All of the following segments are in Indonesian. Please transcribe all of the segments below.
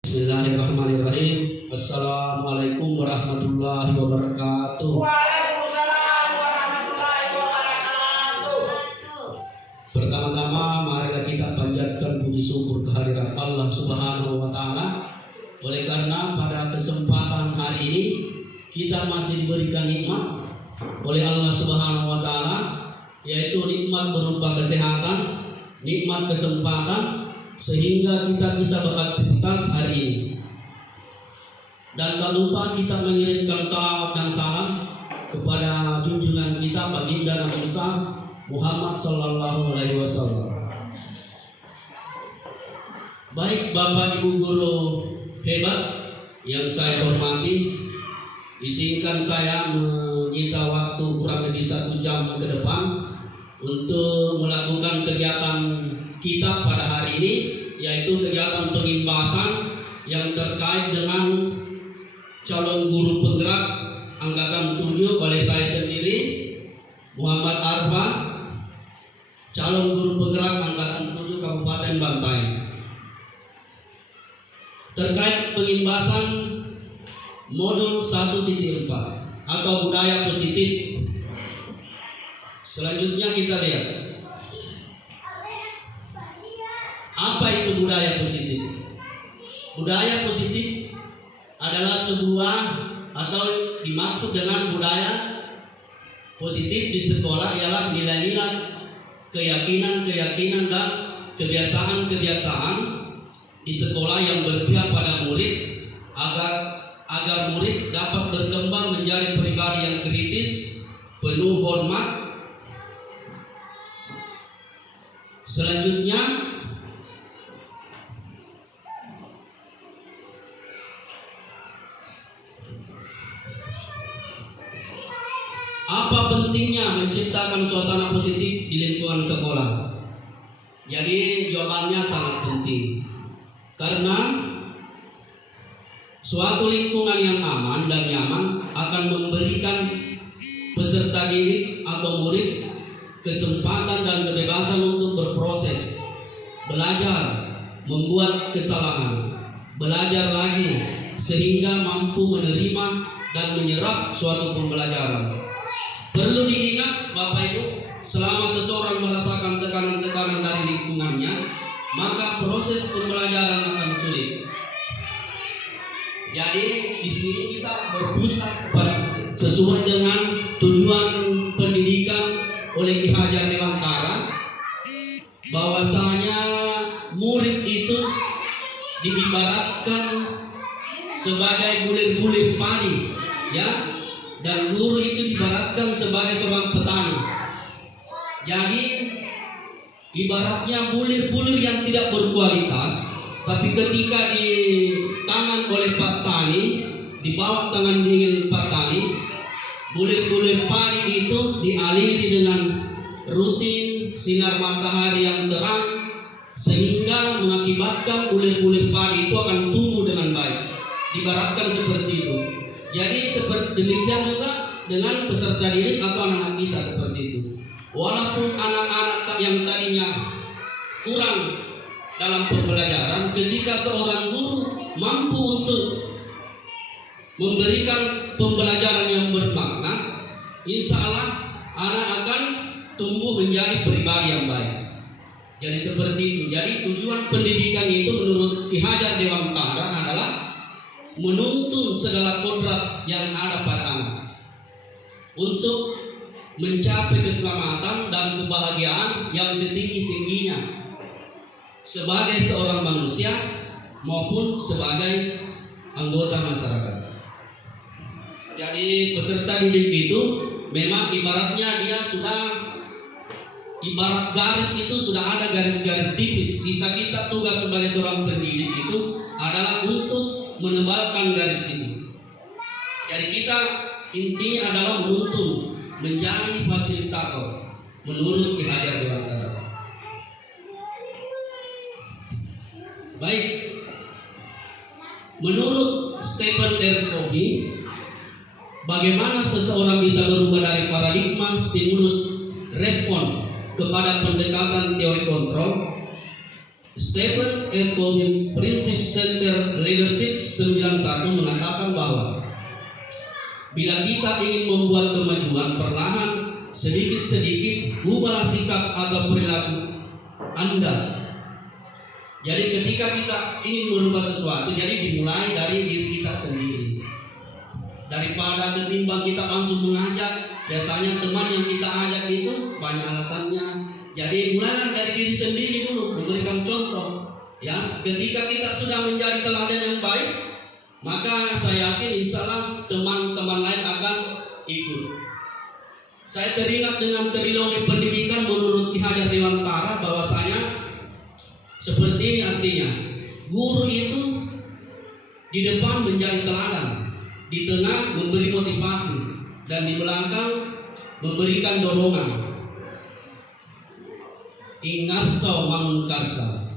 Bismillahirrahmanirrahim. Assalamualaikum warahmatullahi wabarakatuh. Waalaikumsalam warahmatullahi wabarakatuh. Pertama-tama marilah kita panjatkan puji syukur kehadirat Allah Subhanahu wa taala. Oleh karena pada kesempatan hari ini kita masih diberikan nikmat oleh Allah Subhanahu wa taala, yaitu nikmat berupa kesehatan, nikmat kesempatan, sehingga kita bisa beraktivitas hari ini. Dan tak lupa kita mengirimkan salawat dan salam kepada junjungan kita baginda Nabi besar Muhammad sallallahu alaihi wasallam. Baik Bapak Ibu guru hebat yang saya hormati, izinkan saya menyita waktu kurang lebih 1 jam ke depan untuk melakukan kegiatan kita pada hari ini, yaitu kegiatan pengimbasan yang terkait dengan calon guru penggerak angkatan 7 oleh saya sendiri Muhammad Arfa, calon guru penggerak angkatan 7 Kabupaten Bantaeng, terkait pengimbasan modul 1.4 atau budaya positif. Selanjutnya kita lihat apa itu budaya positif. Budaya positif adalah sebuah atau dimaksud dengan budaya positif di sekolah ialah nilai-nilai, keyakinan-keyakinan dan kebiasaan-kebiasaan di sekolah yang berpihak pada murid agar murid dapat berkembang menjadi pribadi yang kritis, penuh hormat. Selanjutnya apa pentingnya menciptakan suasana positif di lingkungan sekolah? Jadi jawabannya sangat penting. Karena suatu lingkungan yang aman dan nyaman akan memberikan peserta didik atau murid kesempatan dan kebebasan untuk berproses, belajar, membuat kesalahan, belajar lagi, sehingga mampu menerima dan menyerap suatu pembelajaran. Perlu diingat Bapak Ibu, selama seseorang merasakan tekanan-tekanan dari lingkungannya, maka proses pembelajaran akan sulit. Jadi di sini kita berpusat sesuai dengan tujuan pendidikan oleh Ki Hajar Dewantara, bahwasanya murid itu diibaratkan sebagai bulir-bulir padi, ya. Dan guru itu diibaratkan sebagai seorang petani. Jadi ibaratnya bulir-bulir yang tidak berkualitas, tapi ketika di tangan oleh Pak Tani, di bawah tangan dingin Pak Tani, bulir-bulir padi itu dialiri dengan rutin sinar matahari yang terang, sehingga mengakibatkan bulir-bulir padi itu akan tumbuh dengan baik. Diibaratkan seperti itu. Jadi seperti demikian juga dengan peserta didik atau anak-anak kita seperti itu. Walaupun anak-anak yang tadinya kurang dalam pembelajaran, ketika seorang guru mampu untuk memberikan pembelajaran yang bermakna, insya Allah anak akan tumbuh menjadi pribadi yang baik. Jadi seperti itu. Jadi tujuan pendidikan itu menurut Ki Hajar Dewantara adalah menuntun segala kodrat yang ada pada anak untuk mencapai keselamatan dan kebahagiaan yang setinggi-tingginya sebagai seorang manusia maupun sebagai anggota masyarakat. Jadi peserta didik itu memang ibaratnya dia sudah ibarat garis itu sudah ada garis-garis tipis. Sisa kita tugas sebagai seorang pendidik itu adalah untuk menebalkan garis ini. Jadi kita intinya adalah menuntun menjadi fasilitator menurut Ki Hajar Dewantara. Baik, menurut Stephen R. Covey, bagaimana seseorang bisa berubah dari paradigma stimulus respon kepada pendekatan teori kontrol? Stephen R. Covey Prinsip Center Leadership 91 mengatakan bahwa bila kita ingin membuat kemajuan perlahan, sedikit-sedikit ubahlah sikap atau perilaku Anda. Jadi ketika kita ingin merubah sesuatu, jadi dimulai dari diri kita sendiri. Daripada ketimbang kita langsung mengajak, biasanya teman yang kita ajak itu banyak alasannya. Jadi mulailah dari diri sendiri dulu, memberikan contoh. Ya, ketika kita sudah menjadi teladan yang baik, maka saya yakin insya Allah teman-teman lain akan ikut. Saya teringat dengan trilogi pendidikan menurut Ki Hajar Dewantara bahwasanya seperti ini artinya, guru itu di depan menjadi teladan, di tengah memberi motivasi, dan di belakang memberikan dorongan. Ingarso mangkarsa.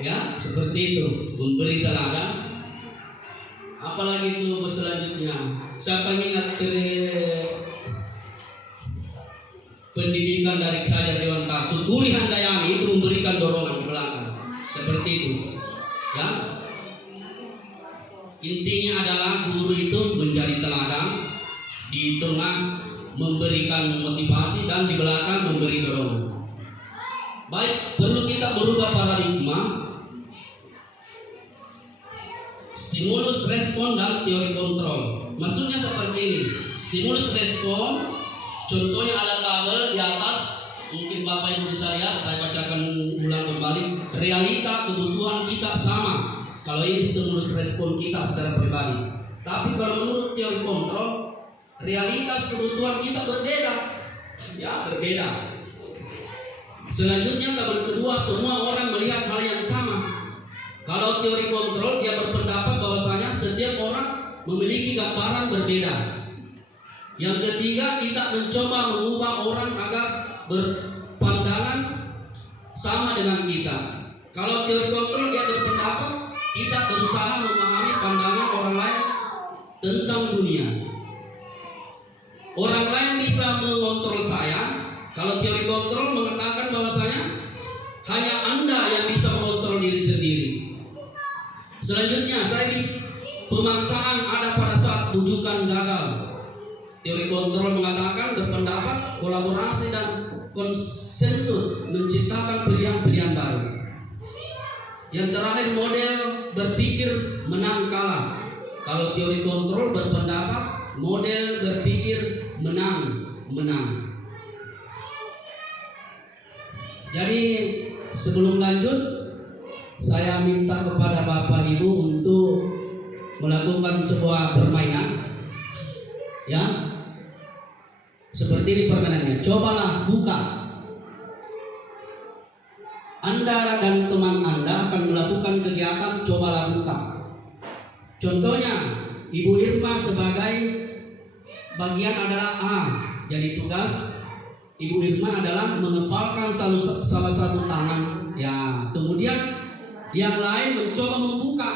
Ya, seperti itu, memberi teladan. Apalagi itu selanjutnya. Siapa yang ingat pendidikan dari Ki Hajar Dewantara? Tuturi Handayani itu memberikan dorongan di belakang. Seperti itu. Ya. Intinya adalah guru itu menjadi teladan, di tengah memberikan motivasi dan di belakang memberi dorongan. Baik, perlu kita berubah paradigma, stimulus respon dan teori kontrol. Maksudnya seperti ini. Stimulus respon, contohnya ada tabel di atas, mungkin Bapak Ibu bisa lihat, saya bacakan ulang kembali. Realita kebutuhan kita sama. Kalau ini stimulus respon kita secara pribadi. Tapi kalau menurut teori kontrol, realitas kebutuhan kita berbeda. Ya, berbeda. Selanjutnya tabel kedua, semua orang melihat hal yang sama. Kalau teori kontrol, dia berpendapat bahwasanya setiap orang memiliki gambaran berbeda. Yang ketiga, kita mencoba mengubah orang agar berpandangan sama dengan kita. Kalau teori kontrol, dia berpendapat kita berusaha memahami pandangan orang lain tentang dunia. Orang lain bisa mengontrol saya. Kalau teori kontrol mengatakan bahwasanya hanya Anda yang bisa mengontrol diri sendiri. Selanjutnya, pemaksaan ada pada saat bujukan gagal. Teori kontrol mengatakan berpendapat kolaborasi dan konsensus menciptakan pilihan-pilihan baru. Yang terakhir, model berpikir menang kalah. Kalau teori kontrol berpendapat model berpikir menang. Jadi sebelum lanjut, saya minta kepada Bapak Ibu untuk melakukan sebuah permainan. Ya, seperti ini permainannya. Cobalah buka. Anda dan teman Anda akan melakukan kegiatan cobalah buka. Contohnya, Ibu Irma sebagai bagian adalah A. Jadi tugas Ibu Irma adalah mengepalkan salah satu tangan. Ya, kemudian yang lain mencoba membuka.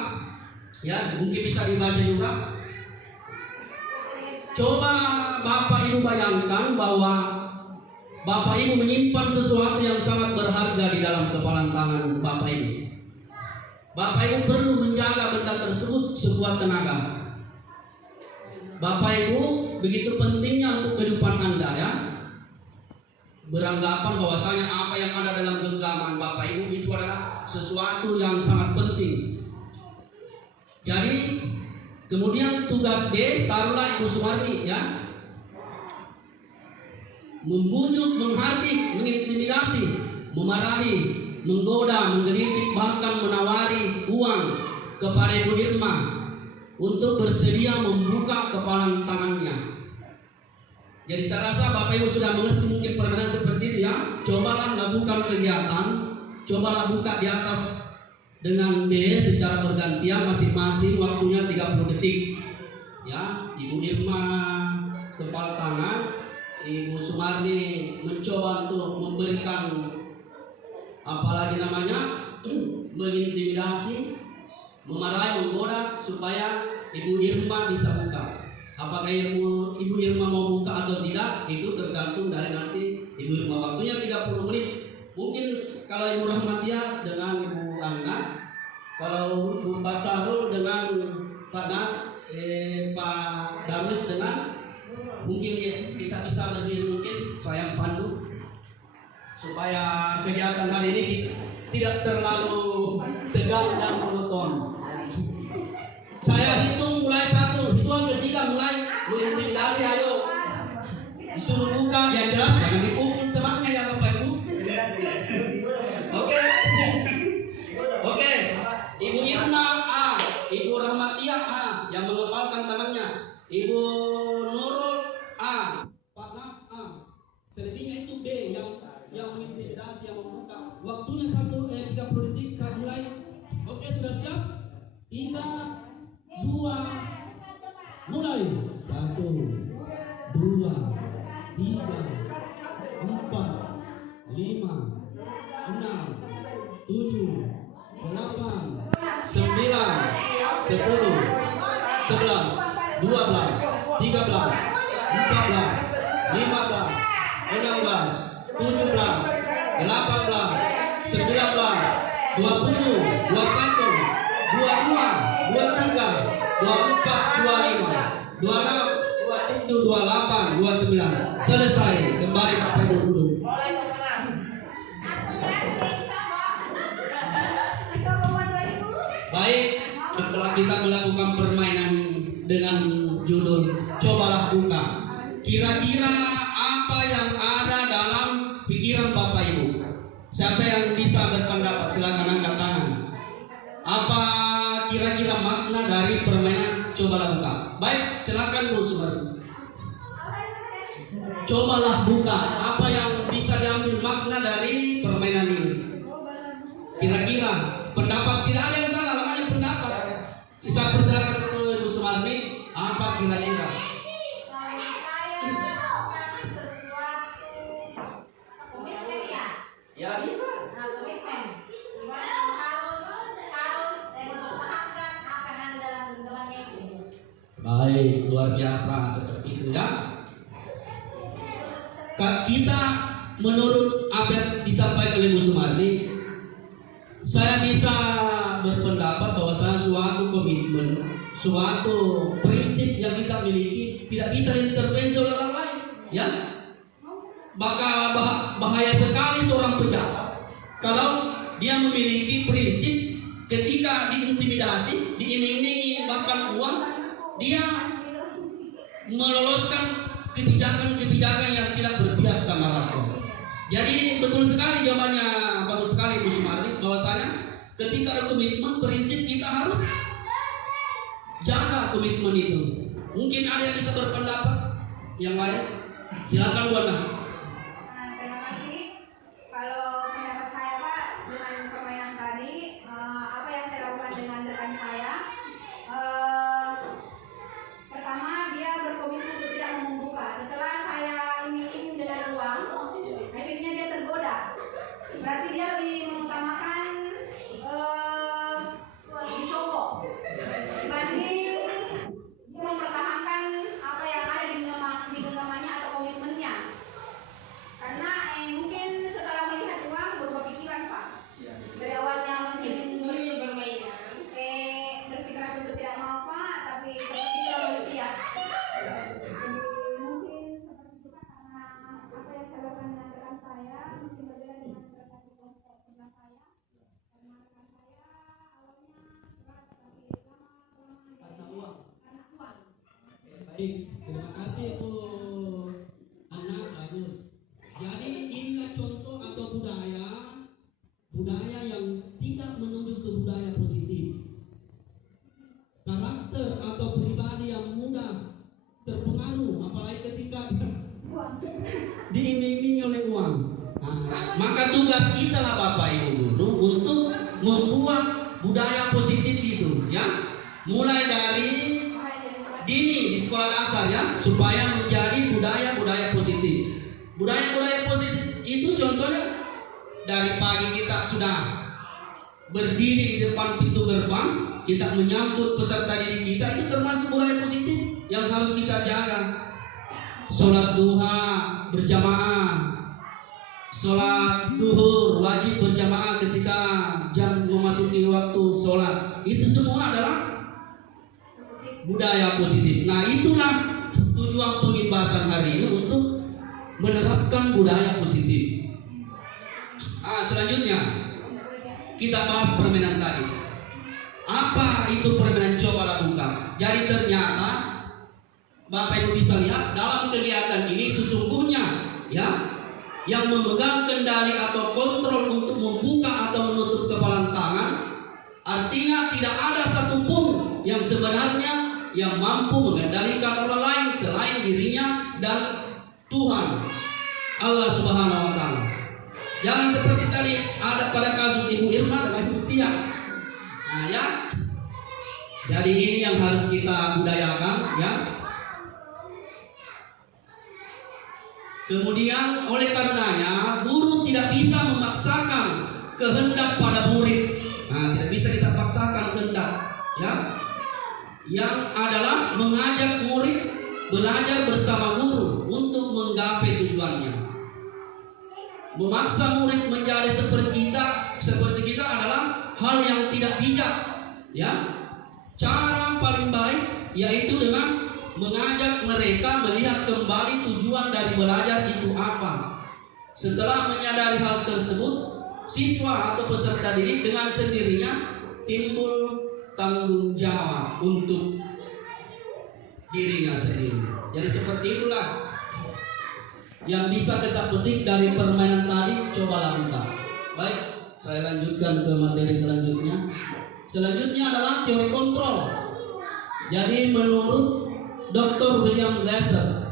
Ya, mungkin bisa dibaca juga. Coba Bapak Ibu bayangkan bahwa Bapak Ibu menyimpan sesuatu yang sangat berharga di dalam kepalan tangan Bapak Ibu. Bapak Ibu perlu menjaga benda tersebut sekuat tenaga. Bapak Ibu begitu pentingnya untuk kehidupan Anda, ya. Beranggapan bahwasanya apa yang ada dalam genggaman Bapak Ibu itu adalah sesuatu yang sangat penting. Jadi kemudian tugas B, taruhlah Ibu Sumarni, ya. Membujuk, menghardik, mengintimidasi, memarahi, menggoda, menggelitik, bahkan menawari uang kepada Ibu Irma untuk bersedia membuka kepalan tangannya. Jadi saya rasa Bapak Ibu sudah mengerti mungkin permainan seperti itu, ya. Cobalah lakukan kegiatan, cobalah buka di atas dengan B secara bergantian, masing-masing waktunya 30 detik. Ya, Ibu Irma kepala tangan, Ibu Sumarni mencoba untuk memberikan apalagi namanya mengintimidasi, memarahi, menggoda supaya Ibu Irma bisa buka. Apakah Ibu Irma mau buka atau tidak itu tergantung dari nanti Ibu Irma. Waktunya 30 menit. Mungkin kalau Ibu Rahmatias dengan Ibu Anna, kalau Bu Basarul dengan Pak Nas, Pak Darwis dengan mungkin kita bisa berdiri, mungkin saya pandu supaya kegiatan hari ini tidak terlalu tegang dan monoton. Saya hitung mulai 1, hitungan ketiga mulai mengintimidasi. Ayo disuruh buka, yang jelas jangan dipukul temannya ya Bapak Ibu. Oke. Ibu Irma A, Ibu Rahmatiah A yang mengepalkan tangannya, Ibu Nurul A, Pak Nas A. Selebihnya itu B yang mengintimidasi, yang membuka. Waktunya 30 detik, saya mulai. Oke, sudah siap? 3, 2, mulai. 1, 2, 3, 4, 5, 6, 7, 8, 9, 10, 11, 12, 13, 14, 15, 16, 17, 18, 19, 20, 21, 22, 23, 24, 25, 26, 27, 28, 29. Selesai. Kembali Bapak Ibu duduk. Baik, setelah kita melakukan permainan dengan judul Cobalah Buka, kira-kira apa yang ada dalam pikiran Bapak Ibu? Siapa yang bisa berpendapat? Silakan angkat tangan. Apa kira-kira makna dari permainan Cobalah Buka? Baik, silakan Bu Sumardi. Cobalah buka. Apa yang bisa diambil makna dari permainan ini? Kira-kira pendapat, tidak ada yang salah, namanya pendapat. Bisa persilakan ke Ibu Sumardi. Apa kira-kira? Ya bisa. Baik, luar biasa seperti itu ya. Kita menurut apa yang disampaikan oleh Bu Sumardi, saya bisa berpendapat bahwa suatu komitmen, suatu prinsip yang kita miliki tidak bisa diintervensi oleh orang lain, ya. Maka bahaya sekali seorang pejabat kalau dia memiliki prinsip ketika diintimidasi, diiming-imingi bahkan uang, dia meloloskan kebijakan-kebijakan yang tidak berpihak sama rakyat. Jadi betul sekali jawabannya, bagus sekali Bu Sumardi, bahwasanya ketika ada komitmen, prinsip, kita harus jaga komitmen itu. Mungkin ada yang bisa berpendapat yang lain. Silakan Bu Ana. Terima kasih. Kalau pendapat saya Pak dengan permainan tadi, apa yang saya lakukan dengan rekan saya, pertama dia berkomitmen untuk tidak membuka. Setelah saya iming-iming dengan uang, akhirnya dia tergoda. Berarti dia lebih mengutamakan disogok dibanding dia mempertahankan apa yang ada di genggamannya atau komitmennya. Karena mungkin setelah melihat uang berubah pikiran Pak. Dari awalnya mungkin bersikeras untuk tidak mau Pak, tapi seperti itu manusia. Mungkin seperti itu Pak, karena apa yang saya lakukan dengan rekan saya mungkin berbeda dengan rekan sebelah saya. Karena rekan saya awalnya berat, tapi lama-lama Karena uang. karena uang. Baik, terima kasih Bu Ana, bagus. Jadi inilah contoh atau budaya yang tidak menuju ke budaya positif. Karakter atau pribadi yang mudah terpengaruh, apalagi ketika diiming-imingi oleh uang. Maka tugas kita lah Bapak Ibu guru untuk membuat budaya positif itu, ya. Mulai dari dini di sekolah dasar ya, supaya menjadi budaya-budaya positif. Budaya-budaya positif itu contohnya dari pagi kita sudah berdiri di depan pintu gerbang, kita menyambut peserta didik kita, itu termasuk budaya positif yang harus kita jaga. Sholat duha berjamaah, sholat duhur wajib berjamaah ketika jam memasuki waktu sholat. Itu semua adalah budaya positif. Nah, itulah tujuan pengibasan hari ini, untuk menerapkan budaya positif. Selanjutnya kita bahas permainan tadi. Apa itu permainan? Coba buka. Jadi ternyata Bapak Ibu bisa lihat dalam kegiatan ini sesungguhnya ya, yang memegang kendali atau kontrol untuk membuka atau menutup kepalan tangan, artinya tidak ada satupun yang sebenarnya yang mampu mengendalikan orang lain selain dirinya dan Tuhan Allah Subhanahu wa Ta'ala. Jangan seperti tadi ada pada kasus Ibu Irma dengan Ibu Tia. Nah, ya. Jadi ini yang harus kita budayakan, ya. Kemudian oleh karenanya guru tidak bisa memaksakan kehendak pada murid. Nah, tidak bisa kita paksakan kehendak, ya. Yang adalah mengajak murid belajar bersama guru untuk menggapai tujuannya. Memaksa murid menjadi seperti kita adalah hal yang tidak bijak, ya. Cara paling baik yaitu dengan mengajak mereka melihat kembali tujuan dari belajar itu apa. Setelah menyadari hal tersebut, siswa atau peserta didik dengan sendirinya timbul tanggung jawab untuk dirinya sendiri. Jadi seperti itulah yang bisa kita petik dari permainan tadi. Coba lakukan. Baik, saya lanjutkan ke materi selanjutnya. Selanjutnya adalah teori kontrol. Jadi menurut Dr. William Glasser,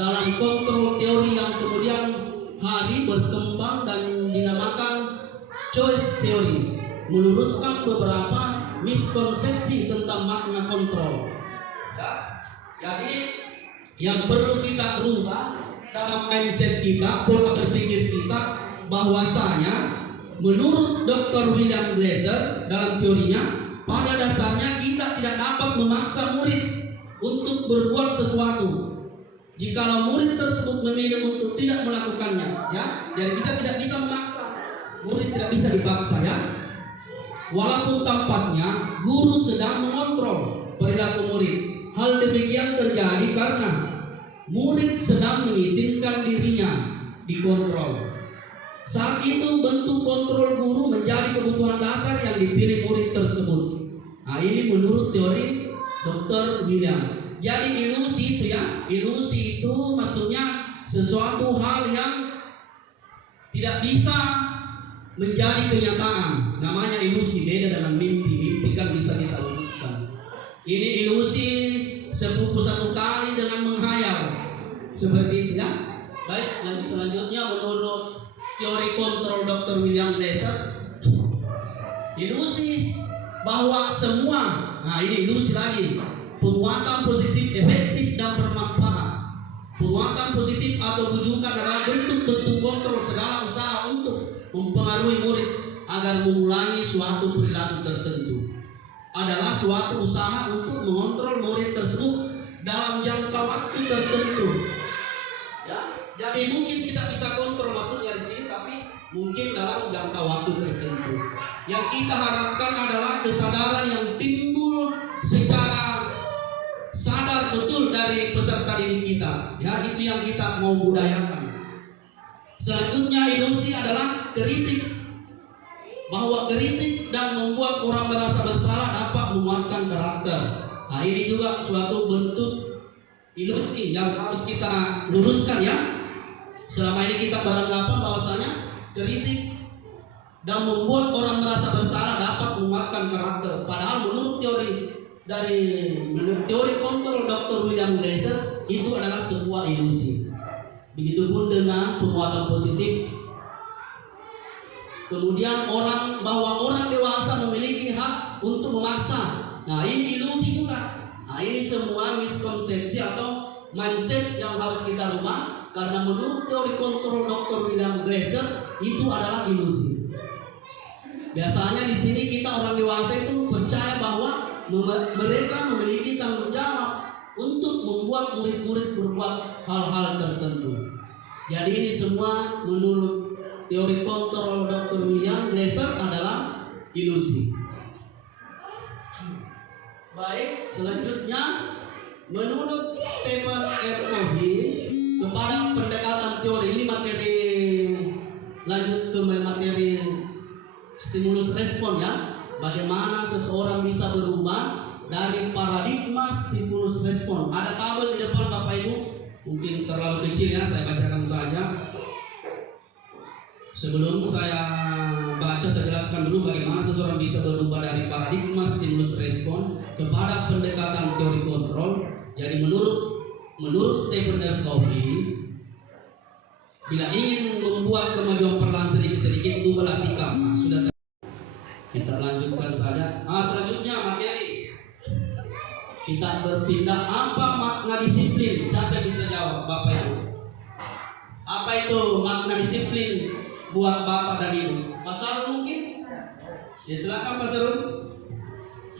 dalam kontrol teori yang kemudian hari berkembang dan dinamakan choice theory, meluruskan beberapa miskonsepsi tentang makna kontrol. Ya, jadi yang perlu kita rubah dalam mindset kita, pola berpikir kita, bahwasanya menurut Dr. William Glasser dalam teorinya, pada dasarnya kita tidak dapat memaksa murid untuk berbuat sesuatu. Jikalau murid tersebut memilih untuk tidak melakukannya, ya, dan kita tidak bisa memaksa. Murid tidak bisa dipaksa, ya. Walaupun tampaknya guru sedang mengontrol perilaku murid, hal demikian terjadi karena murid sedang mengizinkan dirinya dikontrol. Saat itu bentuk kontrol guru menjadi kebutuhan dasar yang dipilih murid tersebut. Nah, ini menurut teori Dr. William. Jadi ilusi itu, ya, ilusi itu maksudnya sesuatu hal yang tidak bisa menjadi kenyataan. Namanya ilusi, beda dengan mimpi. Mimpi kan bisa kita wujudkan. Ini ilusi sepupu satu kali dengan menghayal. Seperti itu, ya. Baik, yang selanjutnya menurut teori kontrol Dr. William Glasser, ilusi bahwa semua, nah ini ilusi lagi, penguatan positif efektif dan bermanfaat. Penguatan positif atau bujukan adalah bentuk-bentuk kontrol segala usaha untuk mempengaruhi murid agar mengulangi suatu perilaku tertentu. Adalah suatu usaha untuk mengontrol murid tersebut dalam jangka waktu tertentu. Ya, jadi mungkin kita bisa kontrol maksudnya di sini, tapi mungkin dalam jangka waktu tertentu. Yang kita harapkan adalah kesadaran yang timbul secara sadar betul dari peserta didik kita. Ya, itu yang kita mau budayakan. Selanjutnya ilusi adalah kritik. Bahwa kritik dan membuat orang merasa bersalah dapat menguatkan karakter. Nah, ini juga suatu bentuk ilusi yang harus kita luruskan, ya. Selama ini kita beranggapan bahwasanya kritik dan membuat orang merasa bersalah dapat menguatkan karakter. Padahal menurut teori kontrol Dr. William Glasser itu adalah sebuah ilusi. Begitupun dengan penguatan positif. Kemudian bahwa orang dewasa memiliki hak untuk memaksa. Nah, ini ilusi juga. Nah, ini semua miskonsepsi atau mindset yang harus kita rubah. Karena menurut teori kontrol Dr. William Glasser itu adalah ilusi. Biasanya di sini kita orang dewasa itu percaya bahwa mereka memiliki tanggung jawab untuk membuat murid-murid berbuat hal-hal tertentu. Jadi ini semua menurut teori kontrol Dr. William Glasser adalah ilusi. Baik, selanjutnya menurut Stephen R. Covey kepada pendekatan teori ini materi lanjut ke materi stimulus respon ya. Bagaimana seseorang bisa berubah dari paradigma stimulus respon. Ada tabel di depan Bapak Ibu, mungkin terlalu kecil ya, saya bacakan saja. Sebelum saya baca, saya jelaskan dulu bagaimana seseorang bisa berubah dari paradigma stimulus respon kepada pendekatan teori kontrol. Jadi menurut Stephen R. Covey, bila ingin membuat kemajuan perlahan sedikit-sedikit, ubahlah sikap. Nah, sudah kita lanjutkan saja. Selanjutnya materi. Kita berpindah, apa makna disiplin? Siapa yang bisa jawab, Bapak Ibu? Apa itu makna disiplin buat Bapak dan Ibu? Pak Sarul mungkin? Ya silakan Pak Sarul.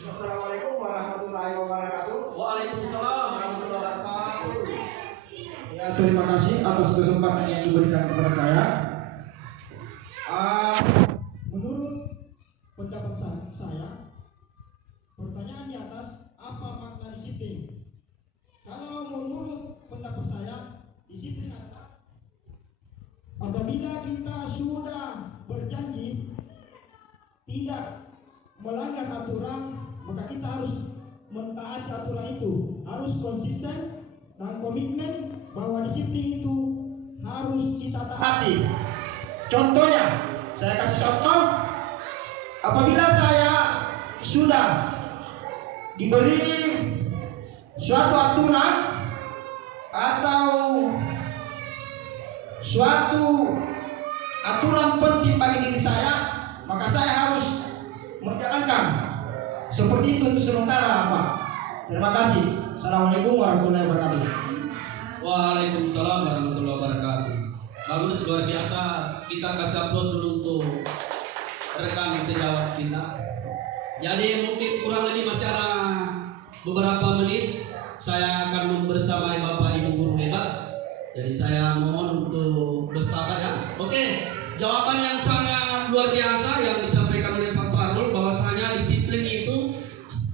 Assalamualaikum warahmatullahi wabarakatuh. Waalaikumsalam warahmatullahi wabarakatuh. Ya, terima kasih atas kesempatan yang diberikan kepada saya. Menurut pendapat saya, pertanyaan di atas, apa makna disiplin? Kalau menurut pendapat saya, disiplin adalah apabila kita sudah berjanji tidak melanggar aturan, maka kita harus mentaati aturan itu, harus konsisten dan komitmen bahwa disiplin itu harus kita taati. Contohnya, saya kasih contoh, apabila saya sudah diberi suatu aturan atau suatu aturan penting bagi diri saya, maka saya harus menjalankan. Seperti itu sementara, Pak. Terima kasih. Assalamualaikum warahmatullahi wabarakatuh. Waalaikumsalam warahmatullahi wabarakatuh. Bagus, luar biasa. Kita kasih aplaus dulu untuk rekan sejawat kita. Jadi mungkin kurang lebih masih ada beberapa menit. Saya akan membersamai Bapak Ibu guru hebat. Jadi saya mohon untuk bersabar ya. Oke, jawaban yang sangat luar biasa yang disampaikan oleh Pak Sarul, bahwasanya disiplin itu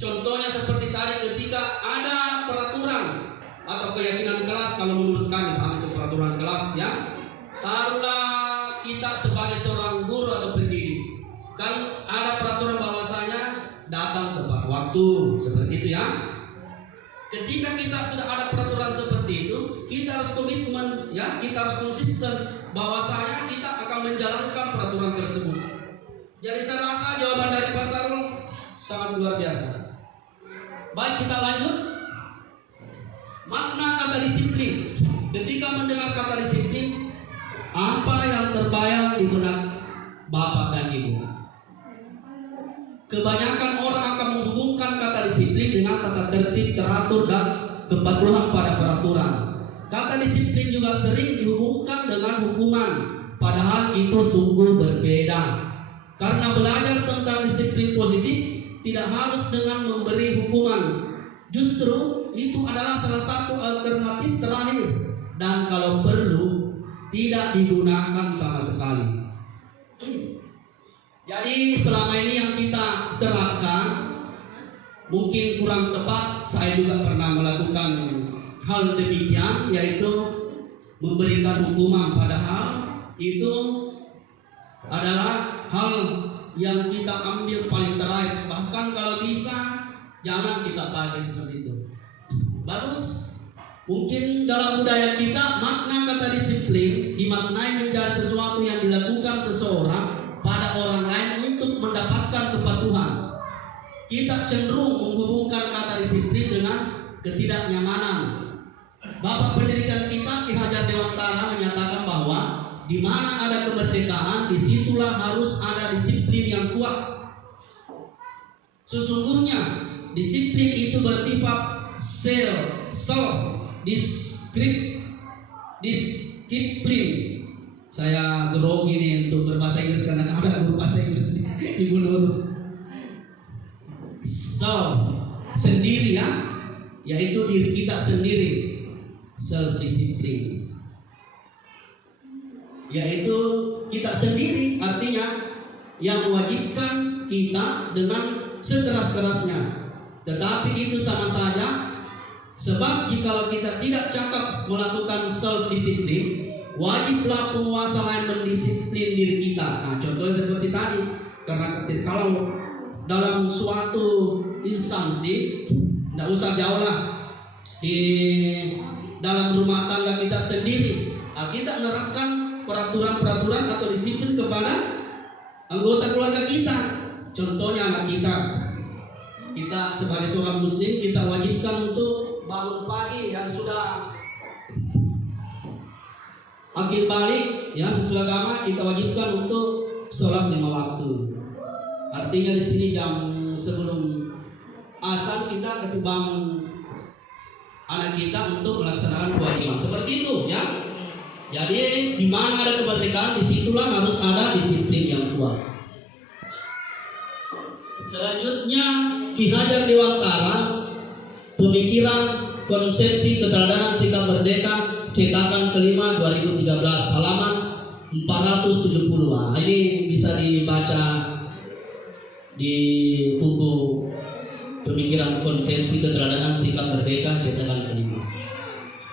contohnya seperti tadi ketika ada peraturan atau keyakinan kelas. Kalau menurut kami sama itu peraturan kelas ya. Taruhlah kita sebagai seorang guru atau pendidik, kan ada peraturan bahwasanya datang tepat waktu, seperti itu ya. Ketika kita sudah ada peraturan seperti itu, kita harus komitmen ya, kita harus konsisten bahwasanya kita akan menjalankan peraturan tersebut. Jadi saya rasa jawaban dari Pak Sarul sangat luar biasa. Baik, kita lanjut. Makna kata disiplin. Ketika mendengar kata disiplin, apa yang terbayang di benak Bapak dan Ibu? Kebanyakan orang akan menghubungkan kata disiplin dengan tata tertib, teratur, dan kepatuhan pada peraturan. Kata disiplin juga sering dihubungkan dengan hukuman, padahal itu sungguh berbeda. Karena belajar tentang disiplin positif tidak harus dengan memberi hukuman. Justru itu adalah salah satu alternatif terakhir, dan kalau perlu tidak digunakan sama sekali. Jadi selama ini yang kita terapkan mungkin kurang tepat. Saya juga pernah melakukan hal demikian, yaitu memberikan hukuman, padahal itu adalah hal yang kita ambil paling terakhir. Bahkan kalau bisa jangan kita pakai seperti itu. Bagus. Mungkin dalam budaya kita makna kata disiplin dimaknai menjadi sesuatu yang dilakukan seseorang pada orang lain untuk mendapatkan kepatuhan. Kita cenderung menghubungkan kata disiplin dengan ketidaknyamanan. Bapak pendidikan kita Ki Hajar Dewantara menyatakan bahwa di mana ada kemerdekaan, disitulah harus ada disiplin yang kuat. Sesungguhnya disiplin itu bersifat disiplin. Saya grogi nih untuk berbahasa Inggris karena ada guru bahasa Inggris Ibu Nur. Sendiri ya, yaitu diri kita sendiri, self disiplin. yaitu kita sendiri, artinya yang mewajibkan kita dengan sekeras-kerasnya. Tetapi itu sama saja, sebab jikalau kita tidak cakap melakukan self-disiplin, wajiblah penguasa lain mendisiplin diri kita. Nah, contohnya seperti tadi, karena kalau dalam suatu instansi, tidak usah jauh lah, di dalam rumah tangga kita sendiri, kita menerapkan peraturan-peraturan atau disiplin kepada anggota keluarga kita. Contohnya anak kita sebagai seorang muslim, kita wajibkan untuk bangun pagi yang sudah akil balik ya sesuai agama, kita wajibkan untuk sholat 5 waktu. Artinya di sini jam sebelum azan kita kasih bangun anak kita untuk melaksanakan kewajiban. Seperti itu ya. Jadi di mana ada kemerdekaan, disitulah harus ada disiplin yang kuat. Selanjutnya Ki Hajar Dewantara, Pemikiran Konsepsi Keteladanan Sikap Merdeka, cetakan kelima 2013, halaman 470. Nah, ini bisa dibaca di buku Pemikiran Konsepsi Keteladanan Sikap Merdeka, cetakan kelima.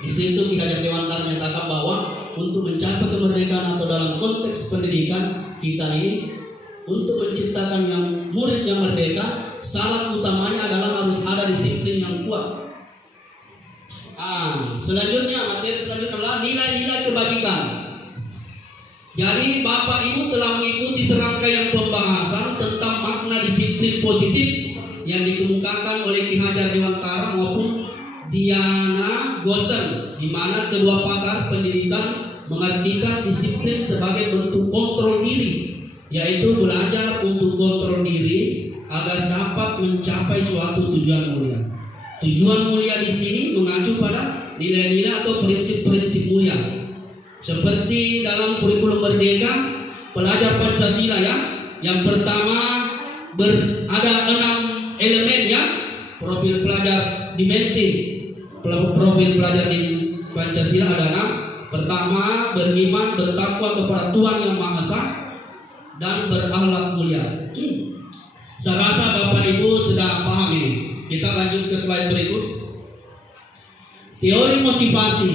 Di situ Ki Hajar Dewantara menyatakan bahwa untuk mencapai kemerdekaan atau dalam konteks pendidikan kita ini, untuk menciptakan yang murid yang merdeka, syarat utamanya adalah harus ada disiplin yang kuat. Selanjutnya materi selanjutnya adalah nilai-nilai kebajikan. Jadi Bapak Ibu telah mengikuti serangkaian pembahasan tentang makna disiplin positif yang dikemukakan oleh Ki Hajar Dewantara maupun Diana Gosen, di mana kedua pakar pendidikan mengartikan disiplin sebagai bentuk kontrol diri, yaitu belajar untuk kontrol diri agar dapat mencapai suatu tujuan mulia. Tujuan mulia di sini mengacu pada nilai-nilai atau prinsip-prinsip mulia. Seperti dalam kurikulum Merdeka, pelajar Pancasila ya. Yang pertama ada 6 elemen ya. Profil pelajar dimensi. Profil pelajar di Pancasila ada 6. Pertama, beriman, bertakwa kepada Tuhan Yang Maha Esa, dan berakhlak mulia. Saya rasa Bapak Ibu sudah paham ini. Kita lanjut ke slide berikut. Teori motivasi,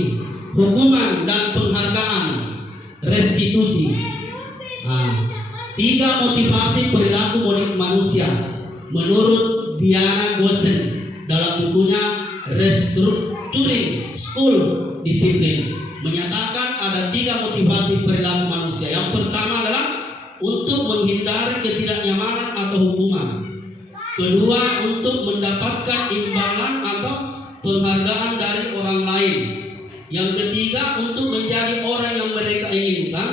hukuman dan penghargaan, restitusi. 3 motivasi perilaku manusia menurut Diana Gosen dalam bukunya Restructuring School Discipline, menyatakan ada 3 motivasi perilaku manusia. Yang pertama adalah untuk menghindari ketidaknyamanan atau hukuman. Kedua, untuk mendapatkan imbalan atau penghargaan dari orang lain. Yang ketiga, untuk menjadi orang yang mereka inginkan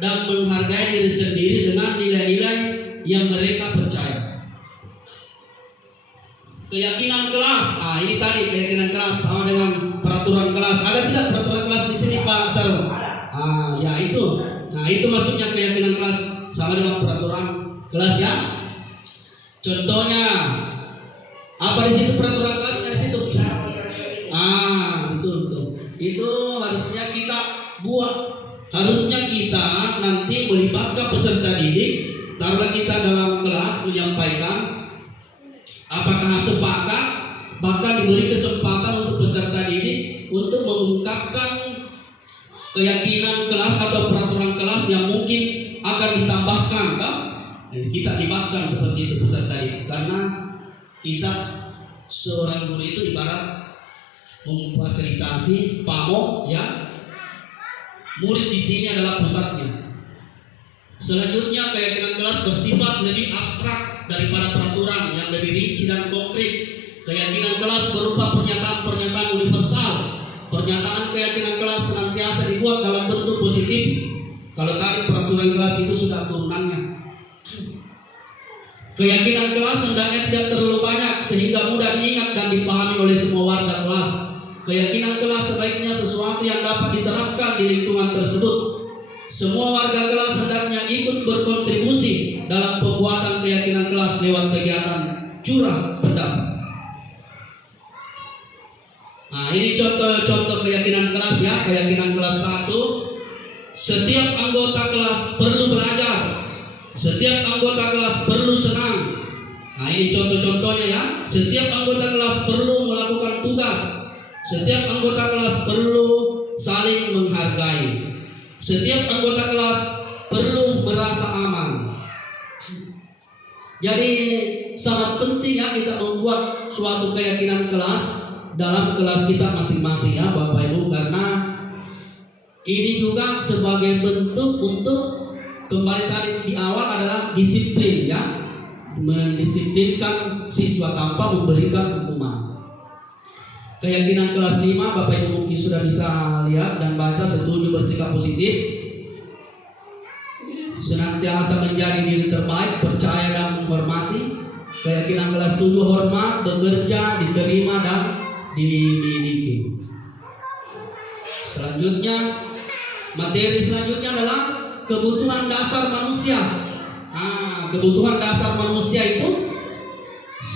dan menghargai diri sendiri dengan nilai-nilai yang mereka percaya. Keyakinan kelas, ini tadi keyakinan kelas sama dengan peraturan kelas. Ada tidak peraturan kelas di sini Pak Sarul? Ya itu. Nah itu maksudnya keyakinan kelas sama dengan peraturan kelas ya. Contohnya apa di situ peraturan kelas dari situ? Betul. Itu harusnya kita buat. Harusnya kita nanti melibatkan peserta didik. Taruhlah kita dalam kelas menyampaikan, apakah sepakat, bahkan diberi kesempatan untuk peserta didik untuk mengungkapkan keyakinan kelas atau peraturan kelas yang mungkin akan ditambahkan, kan? Kita libatkan seperti itu peserta didik, karena kita seorang guru itu ibarat memfasilitasi pamong ya. Murid di sini adalah pusatnya. Selanjutnya keyakinan kelas bersifat lebih abstrak daripada peraturan yang lebih rinci dan konkret. Keyakinan kelas berupa pernyataan-pernyataan universal. Pernyataan keyakinan kelas senantiasa dibuat dalam bentuk positif. Kalau tadi peraturan kelas itu sudah turunannya. Keyakinan kelas hendaknya tidak terlalu banyak sehingga mudah diingat dan dipahami oleh semua warga kelas. Keyakinan kelas sebaiknya sesuatu yang dapat diterapkan di lingkungan tersebut. Semua warga kelas hendaknya ikut berkontribusi dalam pembuatan keyakinan kelas lewat kegiatan curah pendapat. Ini contoh-contoh keyakinan kelas ya. Keyakinan kelas 1, Setiap anggota kelas perlu belajar. Setiap anggota kelas perlu senang. Nah, ini contoh-contohnya ya. Setiap anggota kelas perlu melakukan tugas. Setiap anggota kelas perlu saling menghargai. Setiap anggota kelas perlu merasa aman. Jadi sangat penting ya kita membuat suatu keyakinan kelas dalam kelas kita masing-masing ya Bapak Ibu, karena ini juga sebagai bentuk untuk kembali tadi di awal adalah disiplin ya, mendisiplinkan siswa tanpa memberikan hukuman. Keyakinan kelas 5 Bapak Ibu mungkin sudah bisa lihat dan baca. Setuju, bersikap positif, senantiasa menjadi diri terbaik, percaya dan menghormati. Keyakinan kelas 7 hormat, bekerja, diterima dan dimiliki. Selanjutnya, materi selanjutnya adalah kebutuhan dasar manusia. Kebutuhan dasar manusia itu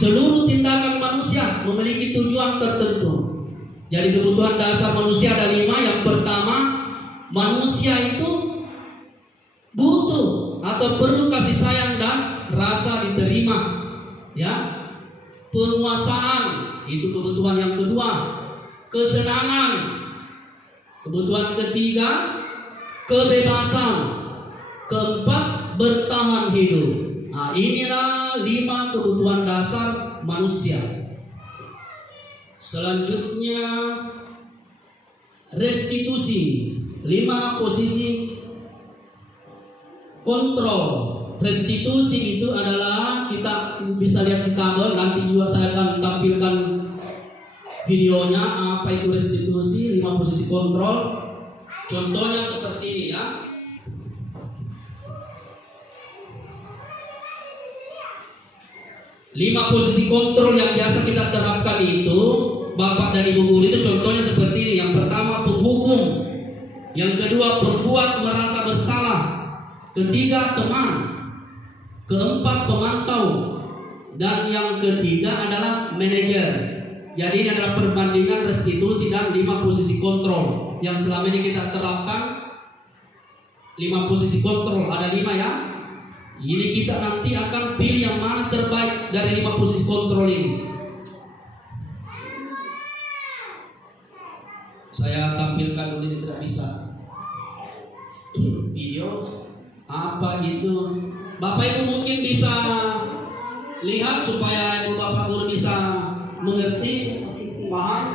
seluruh tindakan manusia memiliki tujuan tertentu. Jadi kebutuhan dasar manusia ada 5. Yang pertama, manusia itu butuh atau perlu kasih sayang dan rasa diterima. Ya, penguasaan itu kebutuhan yang kedua. Kesenangan, kebutuhan ketiga. Kebebasan, keempat, bertahan hidup. Nah, inilah 5 kebutuhan dasar manusia. Selanjutnya, restitusi. 5 posisi kontrol. Restitusi itu adalah, kita bisa lihat di tabel, nanti juga saya akan tampilkan videonya apa itu restitusi, 5 posisi kontrol. Contohnya seperti ini ya. Lima posisi kontrol yang biasa kita terapkan itu, Bapak dan Ibu guru, itu contohnya seperti ini. Yang pertama, penghukum. Yang kedua, pembuat merasa bersalah. Ketiga, teman. Keempat, pemantau. Dan yang ketiga adalah manajer. Jadi ini adalah perbandingan restitusi dan 5 posisi kontrol yang selama ini kita terapkan. 5 posisi kontrol ada 5 ya. Ini kita nanti akan pilih yang mana terbaik dari 5 posisi kontrol ini. Saya tampilkan dulu, ini tidak bisa video. Apa itu? Bapak Ibu mungkin bisa lihat supaya Ibu Bapak guru bisa mengerti, paham.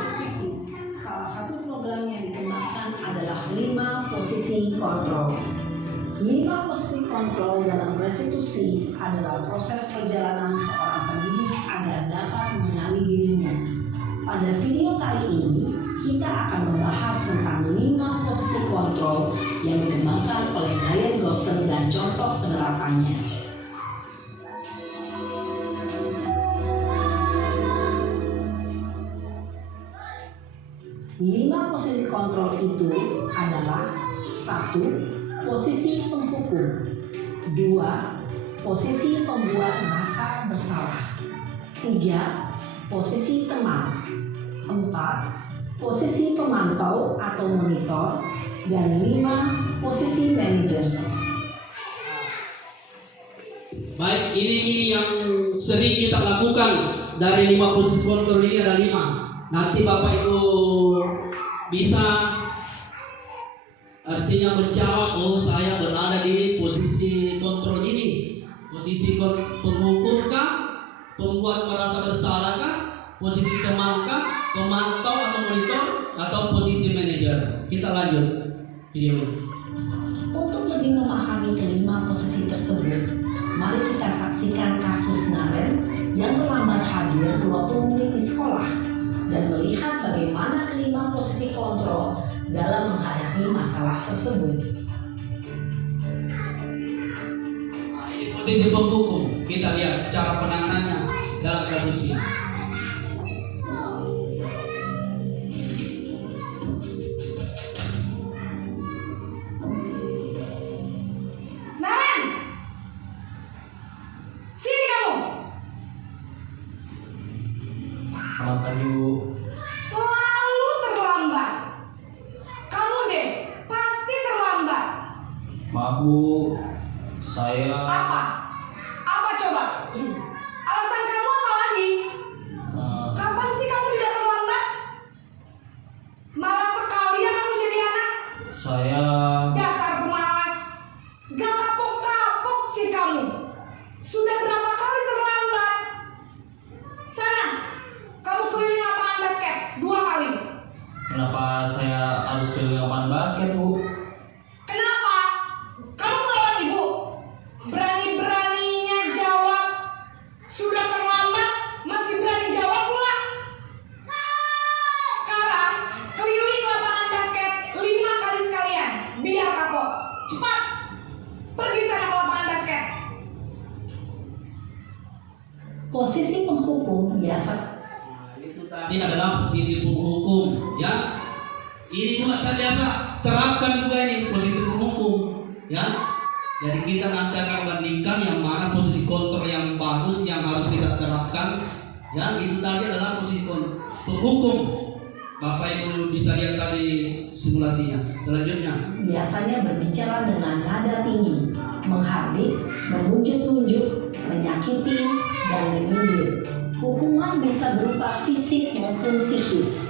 Salah satu program yang dikembangkan adalah 5 posisi kontrol. 5 posisi kontrol dalam restitusi adalah proses perjalanan seorang pendidik agar dapat mengenali dirinya. Pada video kali ini, kita akan membahas tentang 5 posisi kontrol yang dikembangkan oleh Diane Gosser dan contoh penerapannya. 5 posisi kontrol itu adalah: 1. Posisi penghukum. 2. Posisi pembuat merasa bersalah. 3. Posisi teman. 4. Posisi pemantau atau monitor. Dan 5. Posisi manajer. Baik, ini yang sering kita lakukan. Dari 5 posisi kontrol ini ada 5. Nanti Bapak Ibu bisa artinya menjawab, oh saya berada di posisi kontrol ini, posisi penghukum kah, pembuat merasa bersalah kah, posisi teman kah, pemantau atau monitor, atau posisi manajer. Kita lanjut video. Untuk lebih memahami kelima posisi tersebut, mari kita saksikan kasus Naren yang terlambat hadir 20 menit di sekolah dan melihat bagaimana kelima posisi kontrol dalam menghadapi masalah tersebut. Nah, ini posisi penghukum. Kita lihat cara penanganannya dalam kasus ini. Naren, sini kamu. Selamat pagi Bu. Selalu terlambat. Kamu deh, pasti terlambat. Saya Apa? Apa coba? Alasan kamu apa lagi? eh, Kapan sih kamu tidak terlambat? Malas sekali ya kamu jadi anak. saya Dasar pemalas. Gak kapok-kapok sih kamu. Sudah berapa kali terlambat? Sana, kamu keliling lapangan basket 2 kali. kenapa saya harus keliling lapangan basket, Bu? Kenapa? Kamu melawan ibu. Berani-beraninya jawab. Sudah terlambat, masih berani jawab pula. Sekarang, keliling lapangan basket 5 kali sekalian. Biar kapok. Cepat. Pergi sana ke lapangan basket. Posisi penghukum biasa Nah, itu tadi adalah posisi penghukum, ya. Ini juga kita biasa terapkan juga ini posisi penghukum, ya. Jadi kita nanti akan bandingkan yang mana posisi kontrol yang bagus yang harus kita terapkan, ya. Itu tadi adalah posisi penghukum. Bapak Ibu bisa lihat tadi simulasinya. Selanjutnya, biasanya berbicara dengan nada tinggi, menghardik, menunjuk-nunjuk, menyakiti, dan menyindir. Hukuman bisa berupa fisik maupun psikis.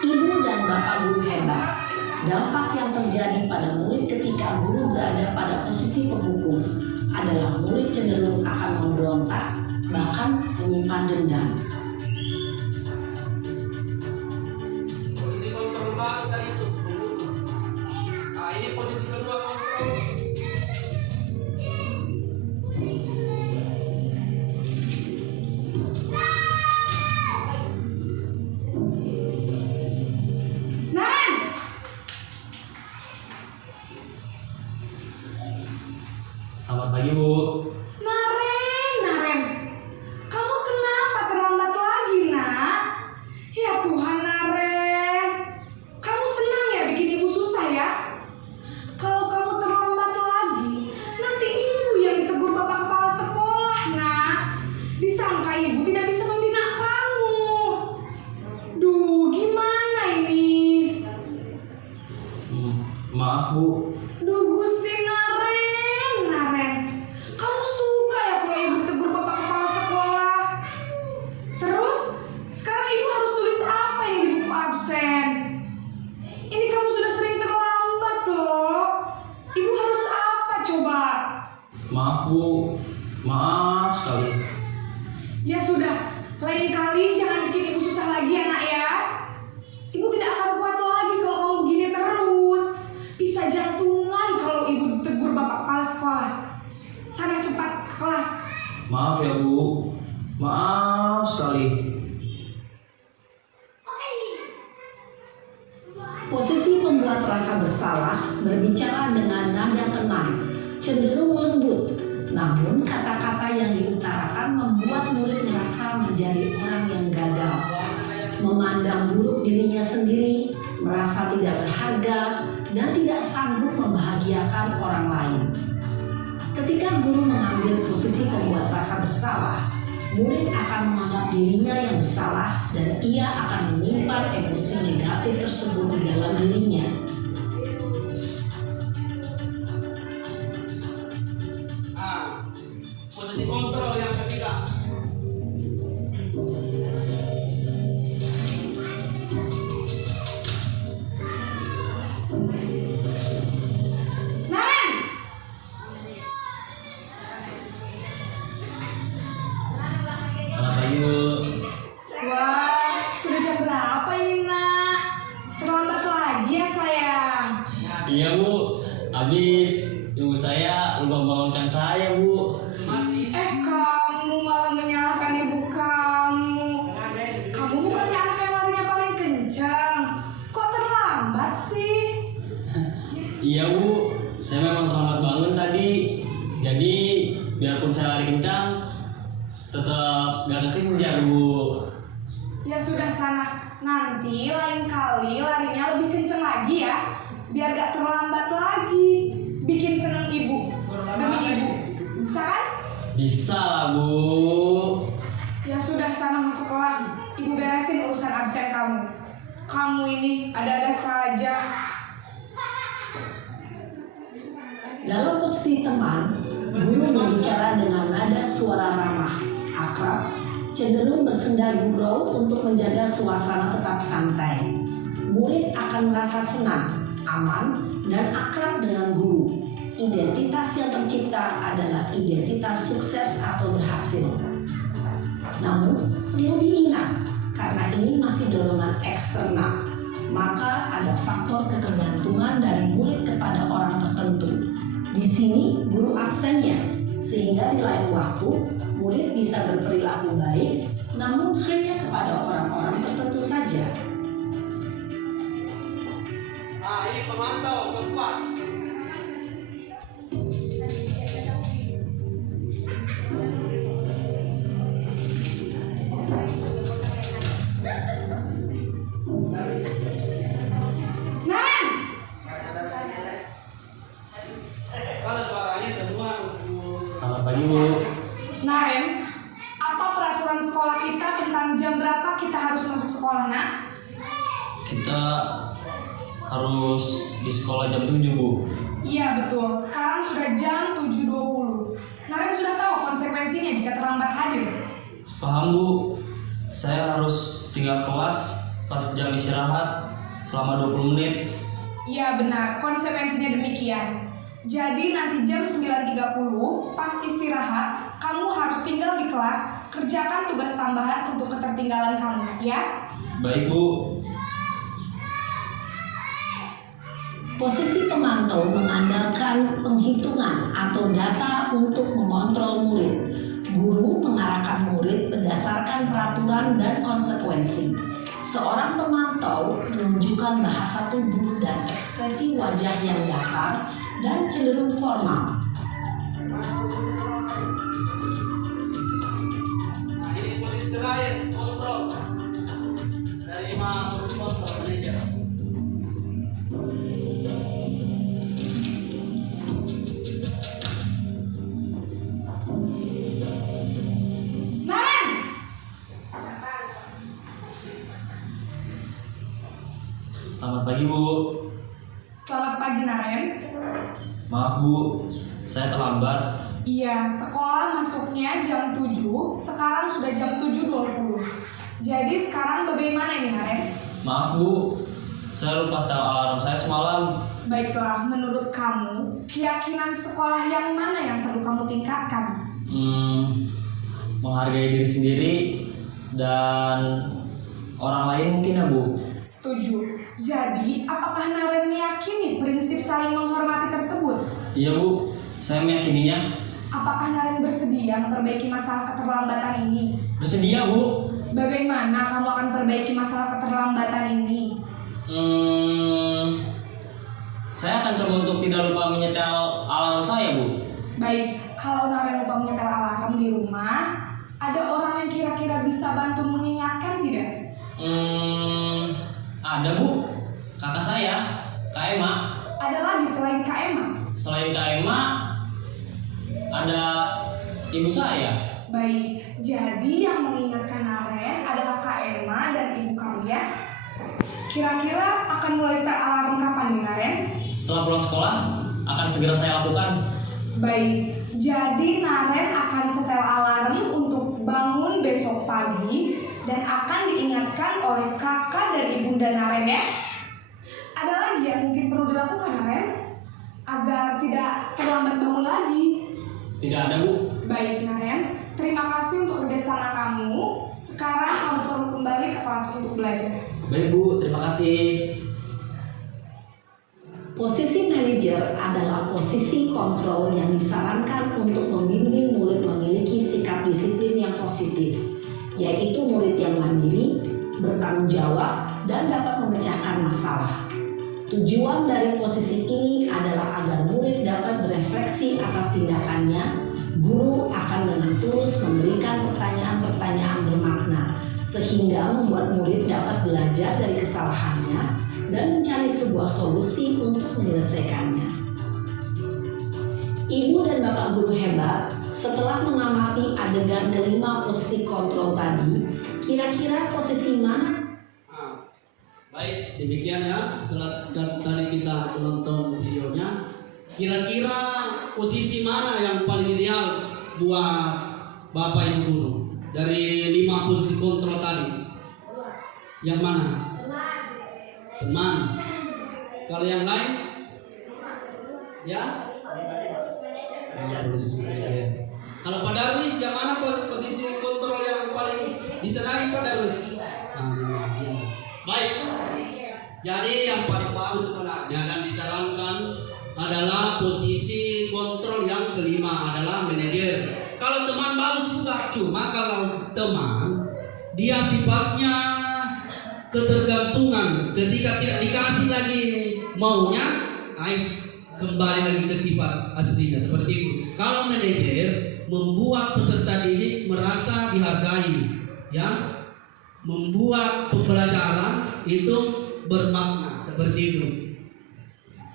Ibu dan bapak guru hebat. Dampak yang terjadi pada murid ketika guru berada pada posisi penghukum adalah murid cenderung akan memberontak, bahkan menyimpan dendam. posisi kontrol satu tadi itu penghukum. Nah, ini posisi kedua kontrol. Naren! Selamat pagi, Bu. Naren. Kamu kenapa terlambat lagi, nak? Ya Tuhan, Naren. Kamu senang ya bikin ibu susah ya? Kalau kamu terlambat lagi, nanti ibu yang ditegur bapak kepala sekolah, nak. Disangka ibu tidak bisa membina kamu. Duh, gimana ini? Maaf, Bu. Duh Gusti Naren, kamu suka ya kalau ibu tegur bapak kepala sekolah? Terus, sekarang ibu harus tulis apa yang di buku absen? Ini kamu sudah sering terlambat loh. Ibu harus apa coba? Maaf, Bu. Maaf sekali. Ya sudah, lain kali jangan bikin ibu susah lagi ya nak ya. Ibu tidak akan kuat lagi kalau kamu begini terus. Bisa jantungan kalau ibu ditegur bapak kepala sekolah. Sana cepat ke kelas. Maaf ya, Bu. Maaf sekali. Posisi pembuat rasa bersalah berbicara dengan nada tenang, cenderung lembut. Namun kata-kata yang diutarakan membuat murid merasa menjadi orang yang gagal, memandang buruk dirinya sendiri, merasa tidak berharga, dan tidak sanggup membahagiakan orang lain. Ketika guru mengambil posisi pembuat rasa bersalah, murid akan menganggap dirinya yang bersalah dan ia akan menyimpan emosi negatif tersebut di dalam dirinya. Ah, posisi kontrol yang ketiga. Naren! Selamat pagi, Bu. Wah, sudah jam berapa ini nak? Terlambat lagi ya sayang. Iya, Bu. Habis ibu saya lupa membangunkan saya, Bu. Kamu malah menyalahkan ibu kamu. Kamu bukannya anak yang larinya paling kencang. Kok terlambat sih? Iya, Bu. Saya memang terlambat bangun tadi. Jadi, biarpun saya lari kencang, tetap gak kekejar, Bu. Ya sudah sana. Nanti lain kali larinya lebih kencang lagi ya. Biar gak terlambat lagi. Bikin seneng ibu. Demi ibu. Bisa kan? Bisa lah, Bu. Ya sudah sana masuk kelas. Ibu beresin urusan absen kamu. Kamu ini ada-ada saja. Dalam posisi teman, guru berbicara dengan nada suara ramah, akrab, cenderung bersenda gurau untuk menjaga suasana tetap santai. Murid akan merasa senang, aman, dan akrab dengan guru. Identitas yang tercipta adalah identitas sukses atau berhasil. Namun, perlu diingat, karena ini masih dorongan eksternal, maka ada faktor ketergantungan dari murid kepada orang tertentu. Di sini, guru absennya, sehingga di lain waktu, murid bisa berperilaku baik, namun hanya kepada orang-orang tertentu saja. Ini pemantau keempat. Naren, Kalau suaranya semua Selamat pagi Bu. Naren, apa peraturan sekolah kita tentang jam berapa kita harus masuk sekolah, nak? Kita harus di sekolah jam 7 Bu. Iya betul, sekarang sudah jam 7.20. Naren sudah tahu konsekuensinya jika terlambat hadir. Paham Bu, saya harus tinggal kelas pas jam istirahat selama 20 menit. Iya benar, konsekuensinya demikian. Jadi nanti jam 9.30 pas istirahat, kamu harus tinggal di kelas, kerjakan tugas tambahan untuk ketertinggalan kamu, ya? Baik Bu. Posisi pemantau mengandalkan penghitungan atau data untuk mengontrol murid. Guru mengarahkan murid berdasarkan peraturan dan konsekuensi. Seorang pemantau menunjukkan bahasa tubuh dan ekspresi wajah yang datar dan cenderung formal. Nah, ini posisi terakhir kontrol dari posisi kontrol manajer. Naren! Selamat pagi Bu. Selamat pagi, Naren. Maaf Bu, saya terlambat. Iya, sekolah masuknya jam 7, sekarang sudah jam 7.20. Jadi sekarang bagaimana ini, Naren? Maaf Bu, saya lupa setel alarm saya semalam. Baiklah, menurut kamu, keyakinan sekolah yang mana yang perlu kamu tingkatkan? Menghargai diri sendiri dan orang lain mungkin ya Bu. Setuju. Jadi, apakah Naren meyakini prinsip saling menghormati tersebut? Iya Bu, saya meyakininya. Apakah Naren bersedia memperbaiki masalah keterlambatan ini? Bersedia Bu. Bagaimana kamu akan perbaiki masalah keterlambatan ini? Saya akan coba untuk tidak lupa menyetel alarm saya Bu. Baik, kalau Naren lupa menyetel alarm di rumah, ada orang yang kira-kira bisa bantu mengingatkan tidak? Ada Bu, kakak saya, Kak Emma. Ada lagi selain Kak Emma? Selain Kak Emma, ada ibu saya. Baik, jadi yang mengingatkan Naren adalah Kak Emma dan ibu kamu ya? Kira-kira akan mulai start alarm kapan nih, Naren? Setelah pulang sekolah, akan segera saya lakukan. Baik, jadi Naren akan setel alarm untuk bangun besok pagi dan akan diingatkan oleh kakak dan ibunda Naren ya. Ada lagi yang mungkin perlu dilakukan, Naren, agar tidak terlambat bangun lagi. Tidak ada Bu. Baik, Naren, terima kasih untuk kerjasama kamu. Sekarang kamu perlu kembali ke kelas untuk belajar. Baik Bu, terima kasih. Posisi manajer adalah posisi kontrol yang disarankan untuk membimbing murid memiliki sikap disiplin yang positif, yaitu murid yang mandiri, bertanggung jawab, dan dapat memecahkan masalah. Tujuan dari posisi ini adalah agar murid dapat berefleksi atas tindakannya. Guru akan dengan tulus memberikan pertanyaan-pertanyaan bermakna, sehingga membuat murid dapat belajar dari kesalahannya dan mencari sebuah solusi untuk menyelesaikannya. Ibu dan Bapak guru hebat, setelah mengamati adegan kelima posisi kontrol tadi, kira-kira posisi mana? Baik, demikian ya. Setelah tadi kita menonton videonya, Kira-kira posisi mana yang paling ideal buat Bapak Ibu guru dari 5 posisi kontrol tadi? Yang mana? Teman. Kalau yang lain? Ya? Kalau Pak Darwis, yang mana posisi kontrol yang paling disenangi Pak Darwis? Baik. Jadi yang paling bagus sebenarnya dan disarankan adalah posisi kontrol yang kelima adalah manajer. Kalau teman bagus juga, cuma kalau teman dia sifatnya ketergantungan, ketika tidak dikasih lagi maunya, kembali lagi ke sifat aslinya seperti itu. Kalau manajer membuat peserta didik merasa dihargai, ya, membuat pembelajaran itu bermakna seperti itu.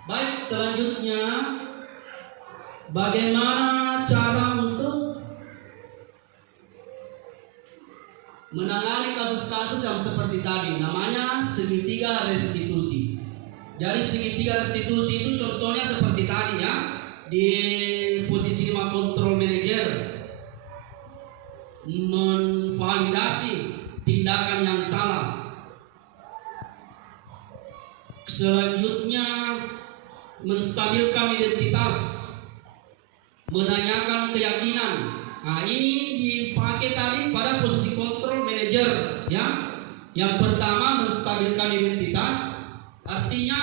Baik, selanjutnya bagaimana cara untuk menangani kasus-kasus yang seperti tadi, namanya segitiga restitusi. Dari segitiga restitusi itu contohnya seperti tadi ya, di posisi 5 kontrol manajer menvalidasi tindakan yang salah. Selanjutnya menstabilkan identitas, menanyakan keyakinan. Nah, ini dipakai tadi pada posisi kontrol manajer ya. Yang pertama menstabilkan identitas, artinya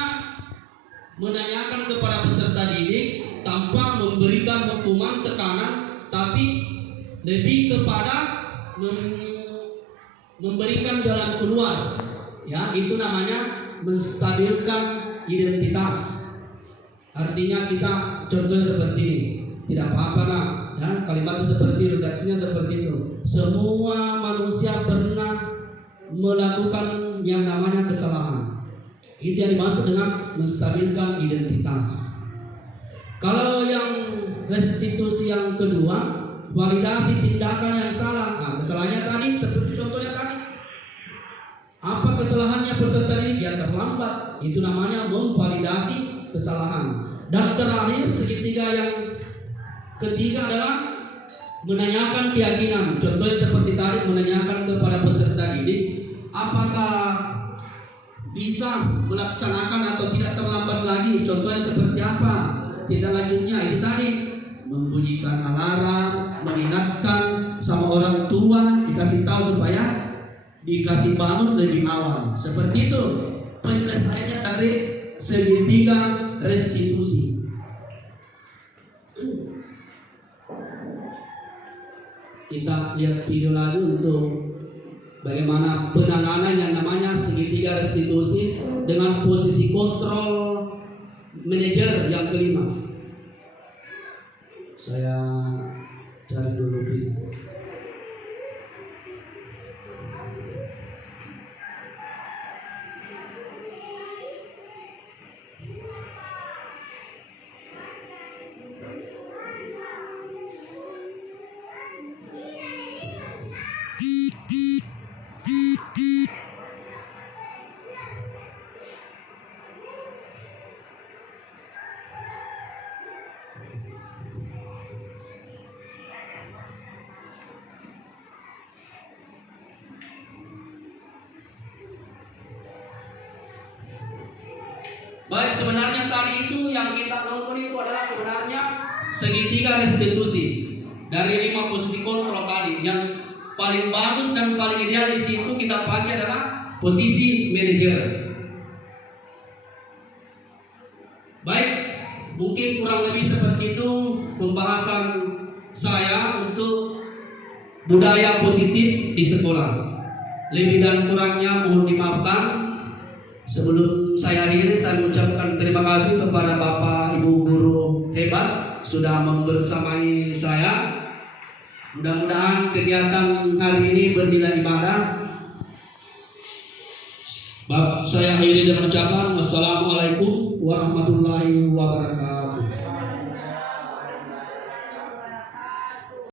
menanyakan kepada peserta didik tanpa memberikan hukuman tekanan, tapi lebih kepada memberikan jalan keluar. Ya, itu namanya menstabilkan identitas. Artinya kita contohnya seperti ini, tidak apa-apa nak, ya, kalimatnya seperti itu, redaksinya seperti itu. Semua manusia pernah melakukan yang namanya kesalahan. Itu yang dimaksud dengan menstabilkan identitas. Kalau yang restitusi yang kedua, validasi tindakan yang salah. Nah, kesalahannya tadi seperti contohnya tadi. Apa kesalahannya peserta ini? Dia terlambat. Itu namanya memvalidasi kesalahan. Dan terakhir segitiga yang ketiga adalah menanyakan keyakinan. Contohnya seperti tadi, menanyakan kepada peserta didik apakah bisa melaksanakan atau tidak terlambat lagi. Contohnya seperti apa? Tindak lanjutnya itu tadi, membunyikan alarm, mengingatkan sama orang tua, dikasih tahu supaya dikasih bangun lebih awal. Seperti itu penyelesaiannya dari segitiga restitusi. Kita lihat video lagi untuk bagaimana penanganan yang namanya segitiga restitusi dengan posisi kontrol manajer yang kelima. Saya cari dulu video. Baik, sebenarnya tadi itu yang kita nonton itu adalah sebenarnya segitiga restitusi dari 5 posisi kontrol tadi. Yang paling bagus dan paling ideal di situ kita pakai adalah posisi manajer. Baik, mungkin kurang lebih seperti itu pembahasan saya untuk budaya positif di sekolah. Lebih dan kurangnya mohon dimaafkan. Sebelum saya akhiri, saya mengucapkan terima kasih kepada Bapak Ibu guru hebat sudah membersamai saya. Mudah-mudahan kegiatan hari ini bernilai ibadah. Saya akhiri dengan ucapan wassalamualaikum warahmatullahi wabarakatuh.